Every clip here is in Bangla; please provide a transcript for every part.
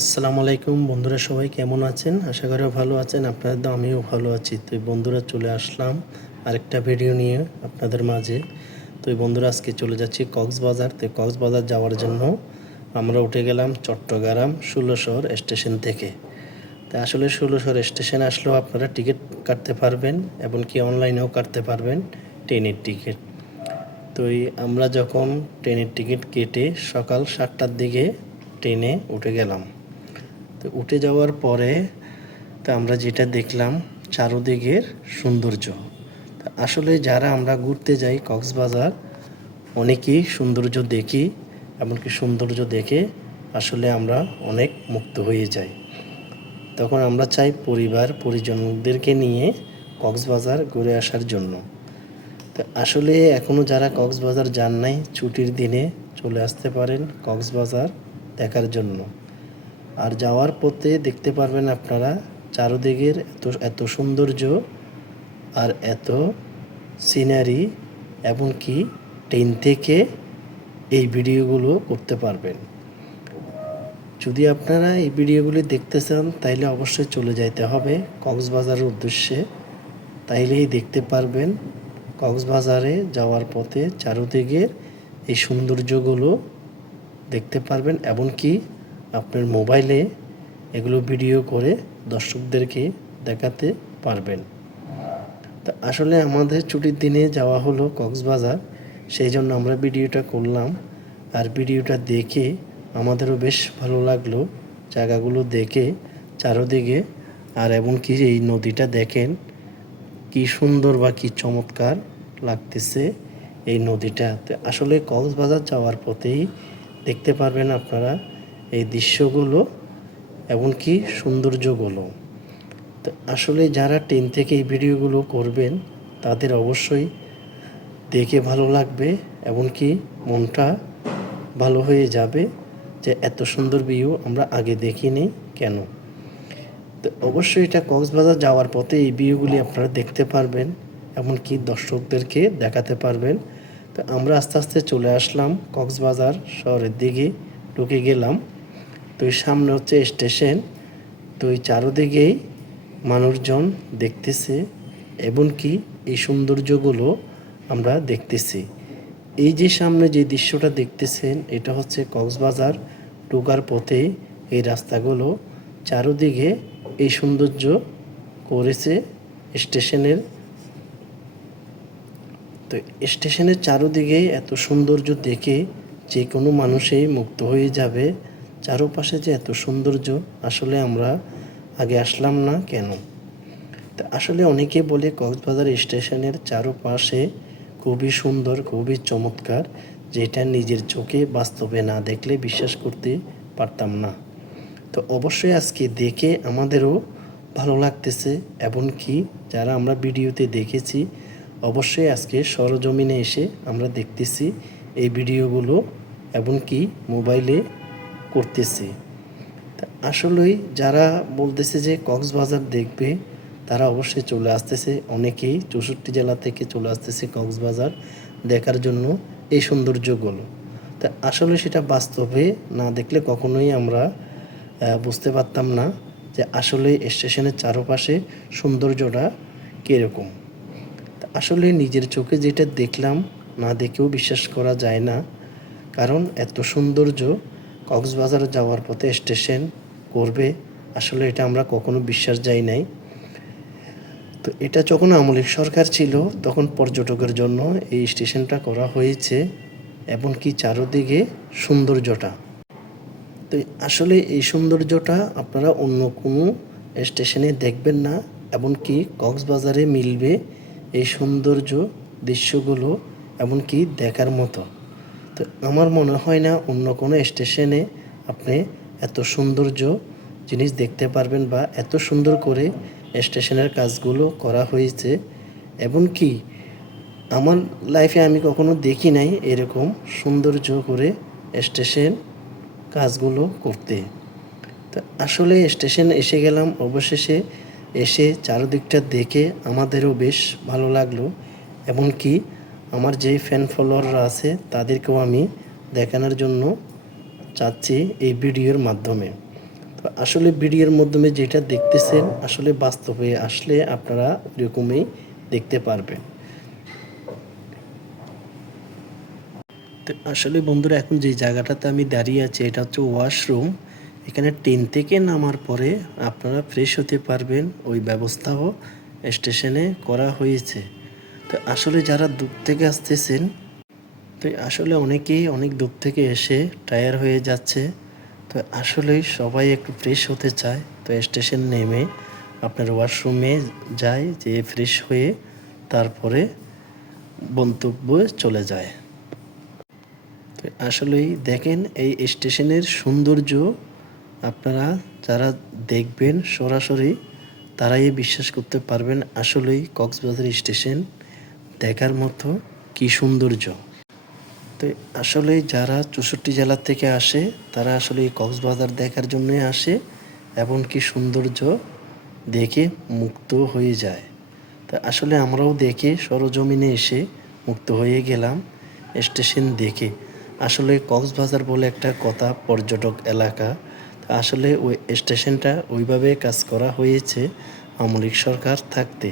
আসসালামু আলাইকুম বন্ধুরা, সবাই কেমন আছেন? আশা করি ভালো আছেন। আপনাদের তো আমিও ভালো আছি। তো বন্ধুরা, চলে আসলাম আরেকটা ভিডিও নিয়ে আপনাদের মাঝে। তো বন্ধুরা, আজকে চলে যাচ্ছি কক্সবাজার। তো কক্সবাজার যাওয়ার জন্য আমরা উঠে গেলাম চট্টগ্রাম ১৬শহর স্টেশন থেকে। তো আসলে ১৬শহর স্টেশনে আসলেও আপনারা টিকিট কাটতে পারবেন, এমনকি অনলাইনেও কাটতে পারবেন ট্রেনের টিকিট। তো আমরা যখন ট্রেনের টিকিট কেটে সকাল ৭টার দিকে ট্রেনে উঠে গেলাম। তো উঠে যাওয়ার পরে আমরা যেটা দেখলাম চারদিকের সৌন্দর্য। আসলে যারা আমরা ঘুরতে যাই কক্সবাজার, অনেকেই সৌন্দর্য দেখি, এমনকি সৌন্দর্য দেখে আসলে আমরা অনেক মুগ্ধ হয়ে যাই। তখন আমরা চাই পরিবার পরিজনদেরকে নিয়ে কক্সবাজার ঘুরে আসার জন্য। তো আসলে এখনও যারা কক্সবাজার যান নাই, ছুটির দিনে চলে আসতে পারেন কক্সবাজার দেখার জন্য। আর যাওয়ার পথে দেখতে পারবেন আপনারা চারদিকের এত সৌন্দর্য আর এত সিনারি, এমনকি ট্রেন থেকে এই ভিডিওগুলো করতে পারবেন। যদি আপনারা এই ভিডিওগুলি দেখতে চান তাইলে অবশ্যই চলে যাইতে হবে কক্সবাজারের উদ্দেশ্যে, তাইলেই দেখতে পারবেন। কক্সবাজারে যাওয়ার পথে চারদিকের এই সৌন্দর্যগুলো দেখতে পারবেন, এমনকি আপনার মোবাইলে এগুলো ভিডিও করে দর্শকদেরকে দেখাতে পারবেন। তা আসলে আমাদের ছুটির দিনে যাওয়া হলো কক্সবাজার, সেই জন্য আমরা ভিডিওটা করলাম। আর ভিডিওটা দেখে আমাদেরও বেশ ভালো লাগলো জায়গাগুলো দেখে চারদিকে। আর এমনকি এই নদীটা দেখেন কি সুন্দর বা কি চমৎকার লাগতেছে এই নদীটা। আসলে কক্সবাজার যাওয়ার পথেই দেখতে পারবেন আপনারা এই দৃশ্যগুলো, এমনকি সৌন্দর্যগুলো। তো আসলে যারা ট্রেন থেকে এই ভিডিওগুলো করবেন তাদের অবশ্যই দেখে ভালো লাগবে, এমনকি মনটা ভালো হয়ে যাবে যে এত সুন্দর ভিউ আমরা আগে দেখিনি কেন। তো অবশ্যই এটা কক্সবাজার যাওয়ার পথে এই ভিউগুলি আপনারা দেখতে পারবেন, এমনকি দর্শকদেরকে দেখাতে পারবেন। তো আমরা আস্তে আস্তে চলে আসলাম কক্সবাজার শহরের দিকে, ঢুকে গেলাম। তো সামনে হচ্ছে স্টেশন। তো এই চারদিকেই মানুষজন দেখতেছে, এমনকি এই সৌন্দর্যগুলো আমরা দেখতেছি। এই যে সামনে যে দৃশ্যটা দেখতেছেন, এটা হচ্ছে কক্সবাজার ঢোকার পথে এই রাস্তাগুলো চারদিকে এই সৌন্দর্য করেছে স্টেশনের। তো স্টেশনের চারদিকে এত সৌন্দর্য দেখে যে কোনো মানুষই মুগ্ধ হয়ে যাবে। চারপাশে যে এত সৌন্দর্য, আসলে আমরা আগে আসলাম না কেন। তা আসলে অনেকে বলে কক্সবাজার স্টেশনের চারপাশে খুবই সুন্দর, খুবই চমৎকার, যেটা নিজের চোখে বাস্তবে না দেখলে বিশ্বাস করতে পারতাম না। তো অবশ্যই আজকে দেখে আমাদেরও ভালো লাগতেছে, এমনকি যারা আমরা ভিডিওতে দেখেছি অবশ্যই আজকে সরজমিনে এসে আমরা দেখতেছি এই ভিডিওগুলো, এমনকি মোবাইলে করতেছি। তা আসলেই যারা বলতেছে যে কক্সবাজার দেখবে তারা অবশ্যই চলে আসতেছে, অনেকেই ৬৪ জেলা থেকে চলে আসতেছে কক্সবাজার দেখার জন্য এই সৌন্দর্যগুলো। তা আসলে সেটা বাস্তবে না দেখলে কখনোই আমরা বুঝতে পারতাম না যে আসলে স্টেশনের চারপাশে সৌন্দর্যটা কীরকম। তা আসলে নিজের চোখে যেটা দেখলাম না দেখেও বিশ্বাস করা যায় না, কারণ এত সৌন্দর্য কক্সবাজার যাওয়ার পথে স্টেশন করবে, আসলে এটা আমরা কখনো বিশ্বাস যাই নাই। তো এটা যখন আওয়ামী লীগ সরকার ছিল তখন পর্যটকের জন্য এই স্টেশনটা করা হয়েছে, এমনকি চারদিকে সৌন্দর্যটা। তো আসলে এই সৌন্দর্যটা আপনারা অন্য কোনো স্টেশনে দেখবেন না, এমনকি কক্সবাজারে মিলবে এই সৌন্দর্য দৃশ্যগুলো, এমনকি দেখার মতো। তো আমার মনে হয় না অন্য কোনো স্টেশনে আপনি এত সৌন্দর্য জিনিস দেখতে পারবেন বা এত সুন্দর করে স্টেশনের কাজগুলো করা হয়েছে। এমনকি আমার লাইফে আমি কখনো দেখি নাই এরকম সৌন্দর্য করে স্টেশন কাজগুলো করতে। তো আসলে স্টেশন এসে গেলাম অবশেষে, এসে চারদিকটা দেখে আমাদেরও বেশ ভালো লাগলো। এমনকি আমার যেই ফ্যান ফলোয়াররা আছে তাদেরকেও আমি দেখানোর জন্য চাচ্ছি এই ভিডিওর মাধ্যমে। আসলে ভিডিওর মাধ্যমে যেটা দেখতেছেন আসলে বাস্তবে আসলে আপনারা এরকমই দেখতে পারবেন। তো আসলে বন্ধুরা এখন যে জায়গাটাতে আমি দাঁড়িয়ে আছি এটা হচ্ছে ওয়াশরুম। এখানে ট্রেন থেকে নামার পরে আপনারা ফ্রেশ হতে পারবেন, ওই ব্যবস্থাও স্টেশনে করা হয়েছে। তো আসলে যারা দূর থেকে আসতেছেন, তো আসলে অনেকেই অনেক দূর থেকে এসে টায়ার হয়ে যাচ্ছে। তো আসলেই সবাই একটু ফ্রেশ হতে চায়, তো স্টেশন নেমে আপনার ওয়াশরুমে যায়, যে ফ্রেশ হয়ে তারপরে গন্তব্যে চলে যায়। তো আসলেই দেখেন এই স্টেশনের সৌন্দর্য আপনারা যারা দেখবেন সরাসরি তারাই বিশ্বাস করতে পারবেন আসলেই কক্সবাজার স্টেশন দেখার মতো কি সৌন্দর্য। তো আসলে যারা 64 জেলা থেকে আসে তারা আসলে এই কক্সবাজার দেখার জন্যই আসে এবং কি সৌন্দর্য দেখে মুগ্ধ হয়ে যায়। তা আসলে আমরাও দেখে সরজমিনে এসে মুক্ত হয়ে গেলাম স্টেশন দেখে। আসলে কক্সবাজার বলে একটা কথা, পর্যটক এলাকা। আসলে ওই স্টেশনটা ওইভাবে কাজ করা হয়েছে আমলিক সরকার থাকতে।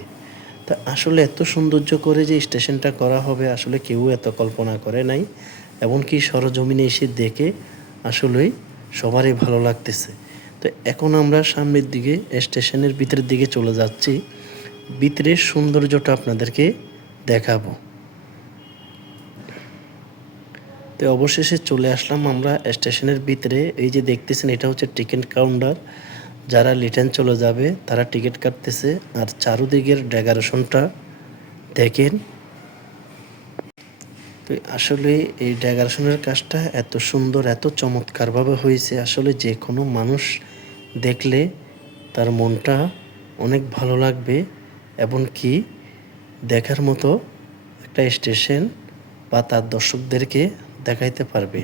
তা আসলে এত সৌন্দর্য করে যে স্টেশনটা করা হবে আসলে কেউ এত কল্পনা করে নাই। এমনকি সরজমিনে এসে দেখে আসলেই সবারই ভালো লাগতেছে। তো এখন আমরা সামনের দিকে স্টেশনের ভিতরের দিকে চলে যাচ্ছি, ভিতরের সৌন্দর্যটা আপনাদেরকে দেখাবো। তো অবশেষে চলে আসলাম আমরা স্টেশনের ভিতরে। এই যে দেখতেছেন এটা হচ্ছে টিকিট কাউন্টার। যারা রিটার্ন চলে যাবে তারা টিকিট কাটতেছে। আর চারুদিকের ডেকোরেশনটা দেখেন। তো আসলে এই ডেকোরেশনের কাজটা এত সুন্দর, এত চমৎকারভাবে হয়েছে আসলে যে কোনো মানুষ দেখলে তার মনটা অনেক ভালো লাগবে এবং কি দেখার মতো একটা স্টেশন বা তার দর্শকদেরকে দেখাইতে পারবে।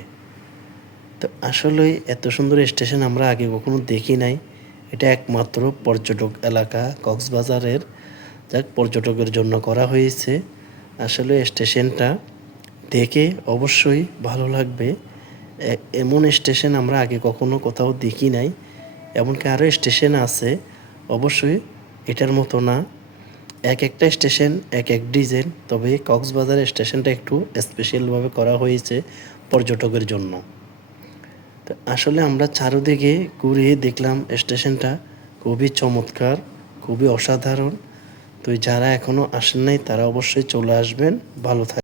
তো আসলেই এত সুন্দর স্টেশন আমরা আগে কখনো দেখি নাই। এটা একমাত্র পর্যটক এলাকা কক্সবাজারের, যাক পর্যটকের জন্য করা হয়েছে। আসলে স্টেশনটা দেখে অবশ্যই ভালো লাগবে। এমন স্টেশন আমরা আগে কখনো কোথাও দেখি নাই। এমনকি আরও স্টেশন আছে, অবশ্যই এটার মতো না। এক একটা স্টেশন এক এক ডিজাইন, তবে কক্সবাজার স্টেশনটা একটু স্পেশালভাবে করা হয়েছে পর্যটকের জন্য। তো আসলে আমরা চারদিকে ঘুরে দেখলাম স্টেশনটা খুবই চমৎকার, খুবই অসাধারণ। তো যারা এখনও আসেন নাই তারা অবশ্যই চলে আসবেন। ভালো থাকবেন।